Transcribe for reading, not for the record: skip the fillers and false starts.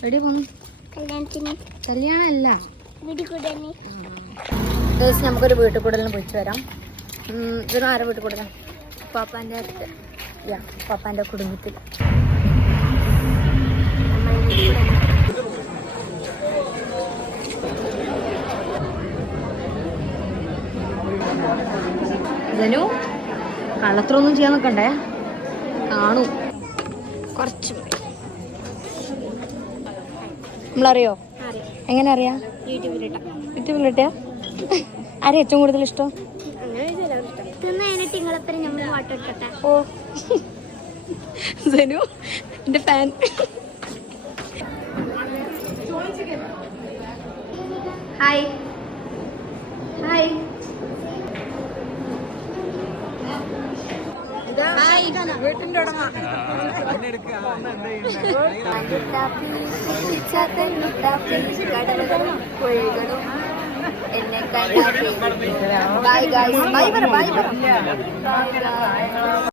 എവിടെ പോന്നു? കല്യാണമല്ല, ദിവസം നമുക്കൊരു വീട്ടിൽ കൂടലിന് പോയിച്ചു വരാം. ഇതൊരു ആരെ വീട്ടിൽ കൂടലാണ്? പാപ്പാൻ്റെ അടുത്ത്, പാപ്പാൻ്റെ കുടുംബത്തിൽ. ധനു കള്ളത്രൊന്നും ചെയ്യാൻ നിൽക്കണ്ടേ, കാണൂ. കുറച്ച് നമ്മളറിയോ? എങ്ങനെ അറിയാം? യൂട്യൂബിലിട്ടാ? ആരെയും ഏറ്റവും കൂടുതൽ ഇഷ്ടം? ഓ ധനു എന്റെ ഫാൻ. ഹായ് ഹായ് വീട്ടിന്റെ ഉടമ. എന്നെ ബൈ ഗൈസ്, ബൈ പറ.